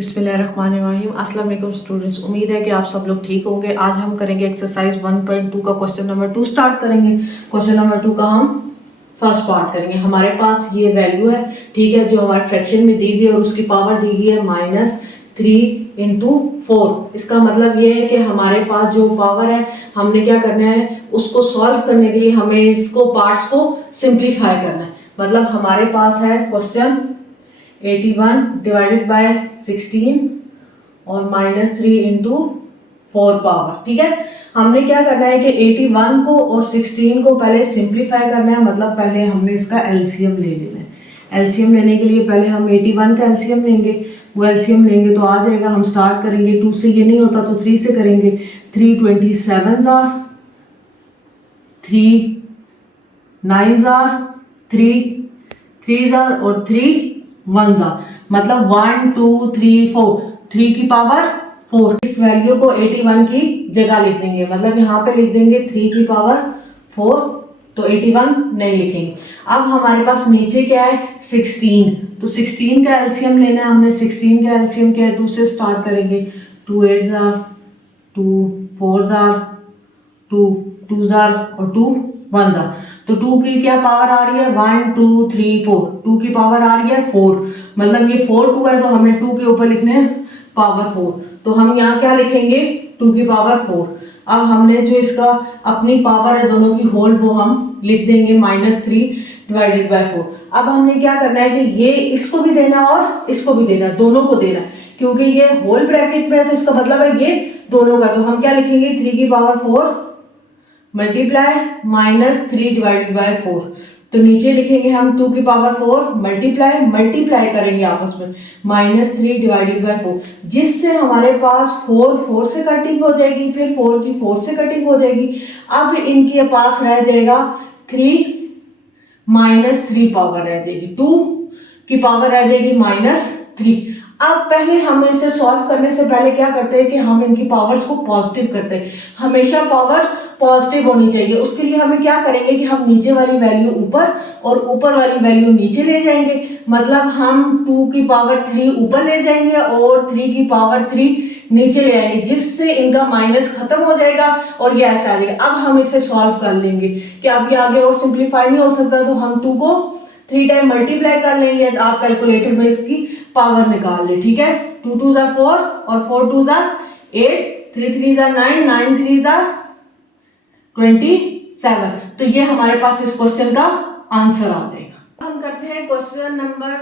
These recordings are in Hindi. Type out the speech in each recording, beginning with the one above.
बिस्मिल्लाहिर्रहमानिर्रहीम। अस्सलाम वालेकुम स्टूडेंट्स, उम्मीद है कि आप सब लोग ठीक होंगे। आज हम करेंगे एक्सरसाइज 1.2 का क्वेश्चन नंबर 2 स्टार्ट करेंगे। क्वेश्चन नंबर 2 का हम फर्स्ट पार्ट करेंगे। हमारे पास ये वैल्यू है, ठीक है, जो हमारे फ्रैक्शन में दी हुई है और उसकी पावर दी गई है -3 × 4। इसका मतलब ये है कि हमारे पास जो पावर है, हमने क्या करना है, उसको सॉल्व करने के लिए हमें इसको पार्ट्स को सिंप्लीफाई करना है। मतलब हमारे पास है क्वेश्चन 81 डिवाइडेड बाय 16 और -3 × 4 पावर, ठीक है। हमने क्या करना है कि 81 को और 16 को पहले सिंप्लीफाई करना है, मतलब पहले हमने इसका एलसीएम ले लेना है। एलसीएम लेने के लिए पहले हम 81 का एलसीएम लेंगे। वो एलसीएम लेंगे तो आ जाएगा, हम स्टार्ट करेंगे 2 से, ये नहीं होता तो 3 से करेंगे। 3 27 जार, 3 9 जार, 3 जार और 3 1 जार, मतलब 1 2 3 4, 3 की पावर 4। इस वैल्यू को 81 की जगह लिख देंगे, मतलब यहाँ पे लिख देंगे 3 की पावर 4, तो 81 नहीं लिखेंगे। अब हमारे पास नीचे क्या है, 16, तो 16 का एलसीएम लेना है हमने। 16 का एलसीएम क्या है, 2 से स्टार्ट करेंगे। 2 8 जार, 2 4 जार, 2 जार और 2 1 जार। तो 2 की क्या पावर आ रही है, 1 2 3 4, 2 की पावर आ रही है 4, मतलब ये 4 2 है तो हमने 2 के ऊपर लिखने हैं पावर 4, तो हम यहाँ क्या लिखेंगे, 2 की पावर 4। अब हमने जो इसका अपनी पावर है दोनों की होल, वो हम लिख देंगे -3 डिवाइडेड बाय 4। अब हमने क्या करना है कि ये इसको भी देना और इसको भी देना, दोनों को देना, क्योंकि ये होल ब्रैकेट में है तो इसका मतलब है ये दोनों का। तो हम क्या लिखेंगे, 3 की पावर 4 मल्टीप्लाई -3 डिवाइडेड बाय 4। तो नीचे लिखेंगे हम 2 की पावर 4 मल्टीप्लाई करेंगे आपस में -3 डिवाइडेड बाय 4, जिससे हमारे पास 4 4 से कटिंग हो जाएगी, फिर 4 की 4 से कटिंग हो जाएगी। अब इनके पास रह जाएगा 3 -3 पावर रह जाएगी, 2 की पावर रह जाएगी -3। अब पहले हम इसे सॉल्व करने से पहले क्या करते हैं कि हम इनकी पावर्स को पॉजिटिव करते हैं। हमेशा पावर पॉजिटिव होनी चाहिए। उसके लिए हमें क्या करेंगे कि हम नीचे वाली वैल्यू ऊपर और ऊपर वाली वैल्यू नीचे ले जाएंगे। मतलब हम 2 की पावर 3 ऊपर ले जाएंगे और 3 की पावर 3 नीचे ले आएंगे, जिससे इनका माइनस खत्म हो जाएगा और ये ऐसा आ जाएगा। अब हम इसे सॉल्व कर लेंगे कि अब ये आगे और सिंप्लीफाई नहीं हो सकता, तो हम 2 को 3 टाइम मल्टीप्लाई कर लेंगे। आप कैलकुलेटर में इसकी पावर निकाल ले, ठीक है। 2 2 जार 4 और 4 2 जार 8, 3 3 जार 9, 9 3 जार 27। तो ये हमारे पास इस क्वेश्चन का आंसर आ जाएगा। हम करते हैं क्वेश्चन नंबर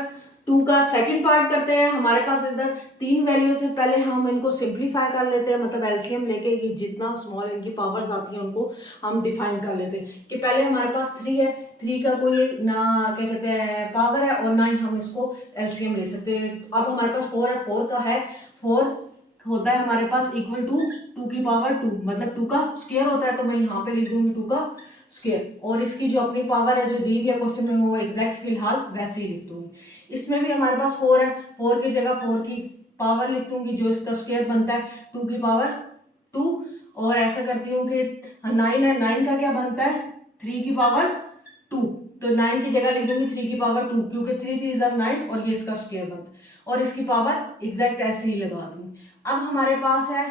2 का सेकंड पार्ट करते हैं। हमारे पास इधर 3 वैल्यू से पहले हम इनको सिंप्लीफाई कर लेते हैं, मतलब एलसीएम लेके ये जितना स्मॉल इनकी पावर्स आती हैं उनको हम डिफाइन कर लेते हैं। कि पहले हमारे पास 3 है, 3 का कोई ना क्या कहते हैं पावर है और ना ही हम इसको एलसीएम ले सकते हैं। अब हमारे पास 4 है, 4 का है 4 होता है हमारे पास इक्वल टू 2 की पावर 2, मतलब 2 का स्क्वायर होता है, तो मैं यहाँ पे लिख दूंगी 2 का स्क्वायर। और इसकी जो अपनी पावर है जो दी हुई है क्वेश्चन में, वो एग्जैक्ट फिलहाल वैसे ही लिख दूंगी। इसमें भी हमारे पास 4 है, 4 की जगह 4 की पावर लिख दूंगी, जो इसका स्क्वायर बनता है 2 की पावर 2। और ऐसा करती हूँ कि 9 है, 9 का क्या बनता है 3 की पावर 2, तो 9 की जगह लिख दूंगी 3 की पावर 2, क्योंकि 3 3 जार 9 और ये इसका स्क्वायर बनता है, और इसकी पावर एग्जैक्ट ऐसे ही लगा दूंगी। अब हमारे पास है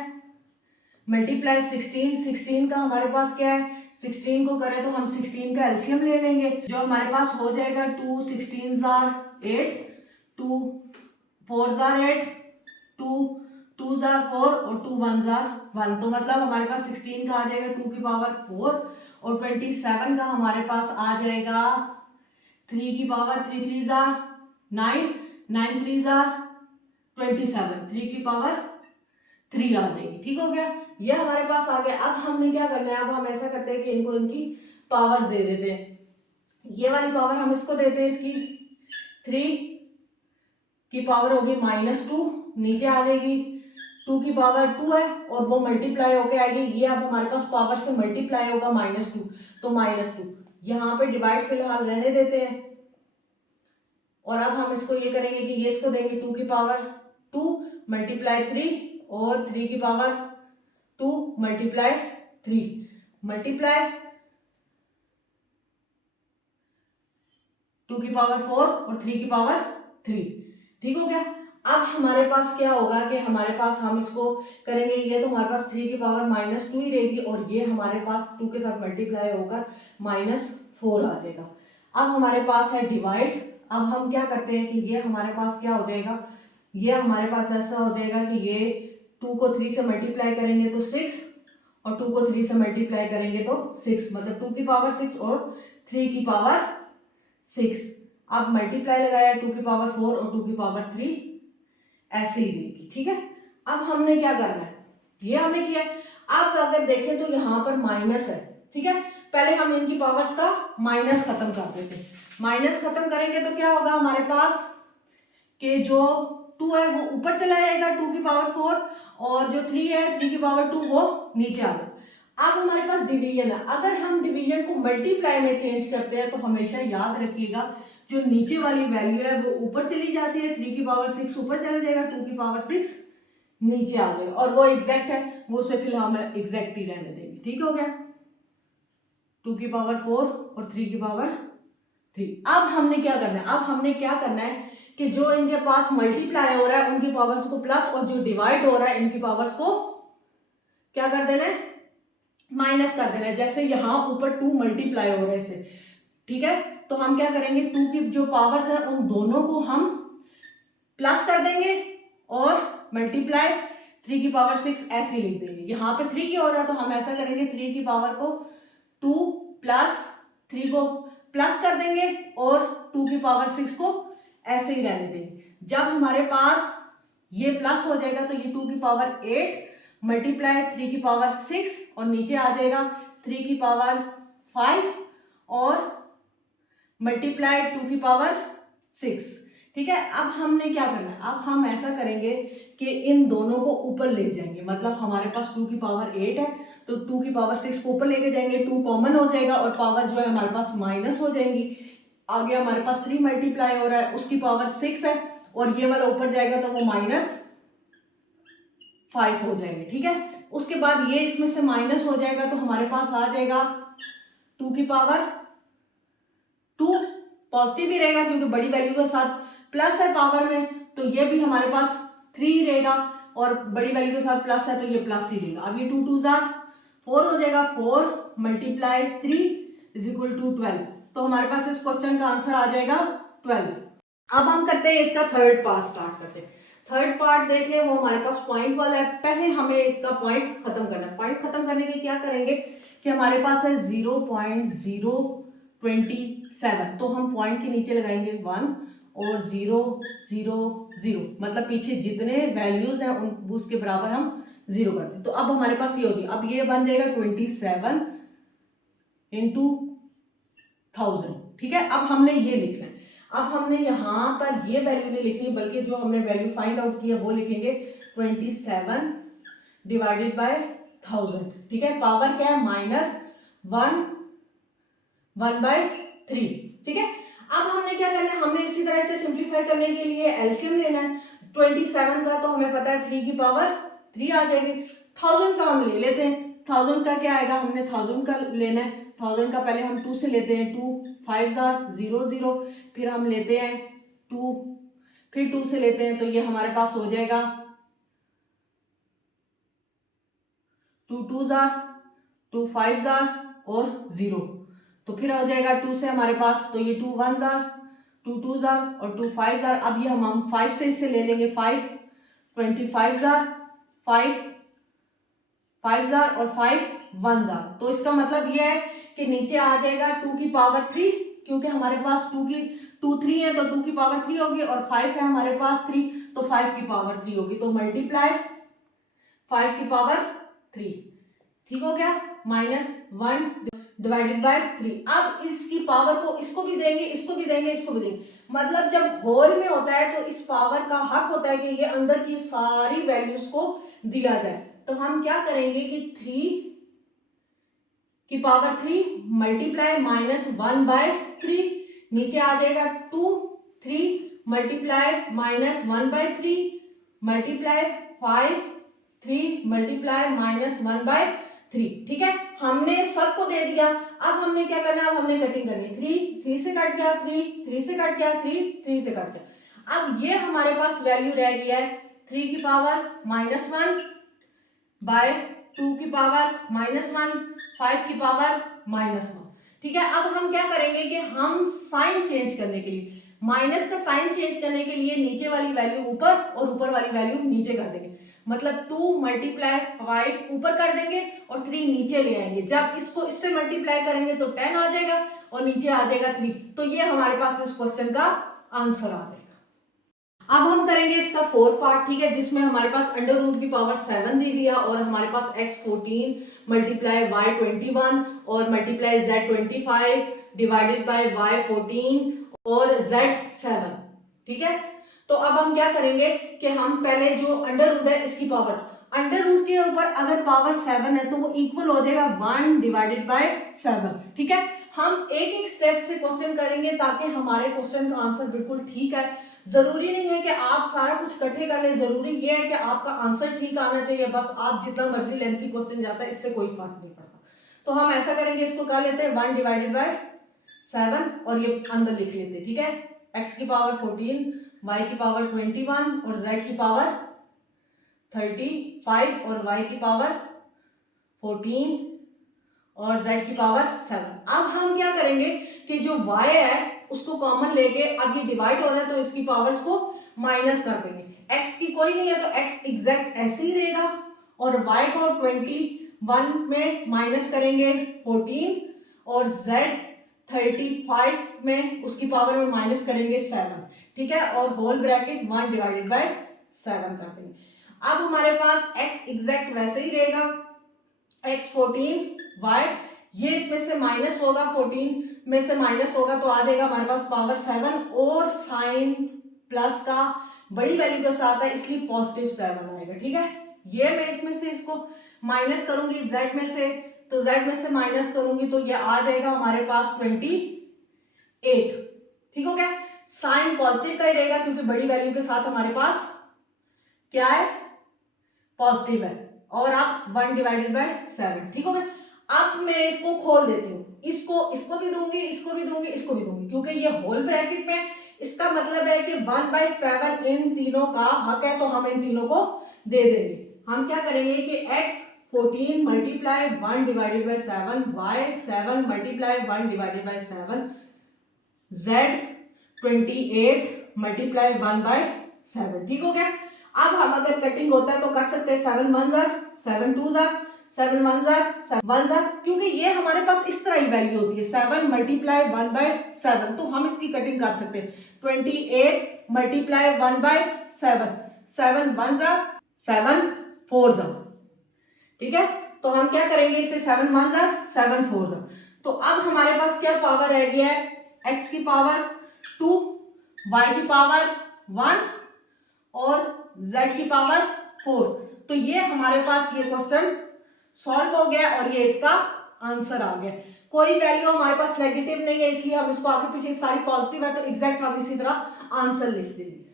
मल्टीप्लाई 16 का हमारे पास क्या है, 16 को करें तो हम 16 का एलसीएम ले लेंगे, जो हमारे पास हो जाएगा 2 16 जार 8, 2 4 जार 8, 2 जार 4 और 2 1 जार 1, तो मतलब हमारे पास 16 का आ जाएगा 2 की पावर 4 और 27 का हमारे पास आ जाएगा 3 की पावर 3 3 जार 9, 9 3 जार 27, 3 की पावर 3 आ जाएगी। ठीक हो गया, ये हमारे पास आ गया। अब हमने क्या करना है, अब हम ऐसा करते हैं कि इनको इनकी पावर दे देते हैं। ये वाली पावर हम इसको देते हैं, इसकी 3 की पावर होगी -2, नीचे आ जाएगी 2 की पावर 2 है और वो मल्टीप्लाई होके आएगी। ये अब हमारे पास पावर से मल्टीप्लाई होगा -2, तो -2 यहाँ पे डिवाइड फिलहाल रहने देते हैं। और अब हम इसको ये करेंगे कि ये इसको देंगे 2 की पावर 2 मल्टीप्लाई 3 और 3 की पावर 2 मल्टीप्लाई 3 मल्टीप्लाई 2 की पावर 4 और 3 की पावर 3। ठीक हो गया। अब हमारे पास क्या होगा कि हमारे पास हम इसको करेंगे, ये तो हमारे पास 3 की पावर -2 ही रहेगी और ये हमारे पास 2 के साथ मल्टीप्लाई होकर -4 आ जाएगा। अब हमारे पास है डिवाइड। अब हम क्या करते हैं कि ये हमारे पास क्या हो जाएगा, ये हमारे पास ऐसा हो जाएगा कि ये 2 को 3 से मल्टीप्लाई करेंगे तो 6 और 2 को 3 से मल्टीप्लाई करेंगे तो 6, मतलब 2 की पावर 6 और 3 की पावर 6। अब मल्टीप्लाई लगाया 2 की पावर 4 और 2 की पावर 3 ऐसे ही रहेगी। ठीक है, अब हमने क्या करना है, ये हमने किया है। अब अगर देखें तो यहाँ पर माइनस है। ठीक है, पहले हम इनकी पावर्स का माइनस खत्म कर देते हैं। माइनस खत्म करेंगे तो क्या होगा हमारे पास कि जो 2 है वो ऊपर चला जाएगा 2 की पावर 4 और जो 3 है 3 की पावर 2 वो नीचे आ गया। अब हमारे पास डिवीजन है। अगर हम डिवीजन को मल्टीप्लाई में चेंज करते हैं तो हमेशा याद रखिएगा जो नीचे वाली वैल्यू है वो ऊपर चली जाती है, 3 की पावर 6 ऊपर चला जाएगा, 2 की पावर 6 नीचे आ जाएगा और वो एग्जैक्ट है, वो उसे फिलहाल हम एग्जैक्ट ही रहने देंगे। ठीक हो गया, 2 की पावर 4 और 3 की पावर 3। अब हमने क्या करना है, अब हमने क्या करना है कि जो इनके पास मल्टीप्लाई हो रहा है उनकी पावर्स को प्लस और जो डिवाइड हो रहा है इनकी पावर्स को क्या कर देना है, माइनस कर देना है। जैसे यहाँ ऊपर 2 मल्टीप्लाई हो रहे हैं इससे, ठीक है, तो हम क्या करेंगे 2 की जो पावर्स है उन दोनों को हम प्लस कर देंगे और मल्टीप्लाई 3 की पावर 6 ऐसे ही लिख देंगे। यहाँ पे 3 की हो रहा है तो हम ऐसा करेंगे 3 की पावर को 2 प्लस 3 को प्लस कर देंगे और 2 की पावर 6 को ऐसे ही रहने देंगे। जब हमारे पास ये प्लस हो जाएगा तो ये 2 की पावर 8 मल्टीप्लाई 3 की पावर 6 और नीचे आ जाएगा 3 की पावर 5 और मल्टीप्लाई 2 की पावर 6। ठीक है, अब हमने क्या करना है, अब हम ऐसा करेंगे कि इन दोनों को ऊपर ले जाएंगे। मतलब हमारे पास 2 की पावर 8 है तो 2 की पावर 6 को ऊपर लेके जाएंगे, 2 कॉमन हो जाएगा और पावर जो है हमारे पास माइनस हो जाएंगी। आगे हमारे पास 3 मल्टीप्लाई हो रहा है, उसकी पावर 6 है और ये वाला ऊपर जाएगा तो वो -5 हो जाएंगे। ठीक है, उसके बाद ये इसमें से माइनस हो जाएगा तो हमारे पास आ जाएगा 2 की पावर 2 पॉजिटिव ही रहेगा क्योंकि बड़ी वैल्यू के साथ प्लस है पावर में, तो ये भी हमारे पास 3 ही रहेगा और बड़ी वैल्यू के साथ प्लस है तो ये प्लस ही रहेगा। अब ये 2 2 4 हो जाएगा, 4 मल्टीप्लाई 3 इज इक्वल टू 12। तो हमारे पास इस क्वेश्चन का आंसर आ जाएगा 12। अब हम करते हैं इसका थर्ड पार्ट स्टार्ट करते हैं। थर्ड पार्ट देख ले, वो हमारे पास पॉइंट वाला है। पहले हमें इसका पॉइंट खत्म करना है। पॉइंट खत्म करने के क्या करेंगे कि हमारे पास है 0.027, तो हम पॉइंट के नीचे लगाएंगे 1 और 0 0 0, मतलब पीछे जितने वैल्यूज हैं उन उसके बराबर हम 0 करते हैं। तो अब हमारे पास ये होगी, अब ये बन जाएगा 27 इंटू 1000। ठीक है, अब हमने ये लिखना है। अब हमने यहाँ पर ये वैल्यू नहीं लिखनी बल्कि जो हमने वैल्यू फाइंड आउट की है वो लिखेंगे 27 डिवाइडेड बाय 1000। ठीक है, पावर क्या है -1/3। ठीक है, अब हमने क्या करना है, हमने इसी तरह से सिंप्लीफाई करने के लिए एलसीएम लेना है 27 का, तो हमें पता है 3 की पावर 3 आ जाएगी। 1000 का हम ले लेते हैं। 1000 का क्या आएगा, हमने 1000 का लेना है। 1000 का पहले हम 2 से लेते हैं, 2 5 0 0, फिर हम लेते हैं 2, फिर 2 से लेते हैं तो ये हमारे पास हो जाएगा 2 2 2 5 और 0, तो फिर हो जाएगा 2 से हमारे पास, तो ये 2 1 2 2 और 2 5। अब ये हम 5 से इससे ले लेंगे 5 25 5 5 और 5 1 तो इसका मतलब ये है कि नीचे आ जाएगा 2 की पावर 3, क्योंकि हमारे पास 2 3 है तो 2 की पावर 3 होगी और 5 है हमारे पास 3 तो 5 की पावर 3 होगी, तो मल्टीप्लाई 5 की पावर 3। ठीक हो गया, -1 डिवाइडेड बाय 3। अब इसकी पावर को इसको भी देंगे, इसको भी देंगे, इसको भी देंगे। मतलब जब होल में होता है तो इस पावर का हक होता है कि ये अंदर की सारी वैल्यूज को दिया जाए। तो हम क्या करेंगे कि 3 की पावर 3 मल्टीप्लाई -1/3, नीचे आ जाएगा 2 3 मल्टीप्लाई -1/3 मल्टीप्लाई 5 3 मल्टीप्लाई -1/3। ठीक है, हमने सबको दे दिया। अब हमने क्या करना है, अब हमने कटिंग करनी है। 3 3 से कट गया, 3 3 से कट गया, 3 3 से कट गया। अब ये हमारे पास वैल्यू रह गई है 3 की पावर -1 बाय 2 की पावर -1 5 की पावर -1। ठीक है, अब हम क्या करेंगे कि हम साइन चेंज करने के लिए, माइनस का साइन चेंज करने के लिए नीचे वाली वैल्यू ऊपर और ऊपर वाली वैल्यू नीचे कर देंगे। मतलब 2 मल्टीप्लाई 5 ऊपर कर देंगे और 3 नीचे ले आएंगे। जब इसको इससे मल्टीप्लाई करेंगे तो 10 आ जाएगा और नीचे आ जाएगा 3। तो ये हमारे पास इस क्वेश्चन का आंसर आ जाएगा। अब हम करेंगे इसका फोर्थ पार्ट, ठीक है, जिसमें हमारे पास अंडर रूट की पावर 7 दी हुई है और हमारे पास x14 मल्टीप्लाई y21 और multiply z25 divided by y14 और z7। ठीक है, तो अब हम क्या करेंगे कि हम पहले जो अंडर रूट है इसकी पावर, अंडर रूट के ऊपर अगर पावर 7 है तो वो इक्वल हो जाएगा 1 डिवाइडेड बाय 7। ठीक है, हम एक एक स्टेप से क्वेश्चन करेंगे ताकि हमारे क्वेश्चन का आंसर बिल्कुल ठीक है। जरूरी नहीं है कि आप सारा कुछ इकट्ठे कर ले, जरूरी ये है कि आपका आंसर ठीक आना चाहिए। बस आप जितना मर्जी लेंथी क्वेश्चन जाता है इससे कोई फर्क नहीं पड़ता। तो हम ऐसा करेंगे, इसको कर लेते हैं 1 डिवाइडेड बाय 7 और ये अंदर लिख लेते हैं। ठीक है, x की पावर 14, y की पावर 21 और z की पावर 35 और y की पावर 14 और z की पावर 7। अब हम क्या करेंगे कि जो y है उसको कॉमन लेके, अब ये डिवाइड हो रहा है तो इसकी पावर्स को माइनस कर देंगे। x की कोई नहीं है तो x एग्जैक्ट ऐसे ही रहेगा और y को 21 में माइनस करेंगे 14 और z 35 में उसकी पावर में माइनस करेंगे 7। ठीक है, और होल ब्रैकेट 1 डिवाइडेड बाय 7 कर देंगे। अब हमारे पास x एग्जैक्ट वैसे ही रहेगा, x14 y, ये इसमें से माइनस होगा, 14 में से माइनस होगा तो आ जाएगा हमारे पास पावर 7 और साइन प्लस का बड़ी वैल्यू के साथ है इसलिए पॉजिटिव 7 आएगा। ठीक है, ये मैं इसमें से इसको माइनस करूंगी z में से, तो z में से माइनस करूंगी तो ये आ जाएगा हमारे पास 28। ठीक हो गया, साइन पॉजिटिव का ही रहेगा क्योंकि बड़ी वैल्यू के साथ हमारे पास क्या है, पॉजिटिव है। और अब 1 डिवाइडेड बाय 7। ठीक हो गया, अब मैं इसको खोल देती हूँ, इसको भी दूंगी, इसको भी दूंगी, इसको भी दूंगी, क्योंकि ये होल ब्रैकेट में, इसका मतलब है कि 1/7 इन तीनों का हक है तो हम इन तीनों को दे देंगे। हम क्या करेंगे कि x14 multiply 1 divided by 7, y7 multiply 1 divided by 7, z28 multiply 1/7। ठीक हो गया, अब हम अगर कटिंग होता है तो कर सकते हैं 7 1 जार 7 2 जार 7 1 जार 7 1 जार, क्योंकि ये हमारे पास इस तरह ही वैल्यू होती है 7 मल्टीप्लाई 1/7, तो हम इसकी कटिंग कर सकते हैं 28 मल्टीप्लाई 1/7, 7 1 जार 7 4 जार। ठीक है, तो हम क्या करेंगे इससे 7 1 जार 7 4 जार। तो अब हमारे पास क्या पावर रह गया है, x की पावर 2, y की पावर 1 और z की पावर 4। तो ये हमारे पास ये क्वेश्चन सॉल्व हो गया और ये इसका आंसर आ गया। कोई वैल्यू हमारे पास नेगेटिव नहीं है इसलिए हम इसको आगे पीछे सारी पॉजिटिव है तो एग्जैक्ट हम इसी तरह आंसर लिख देंगे।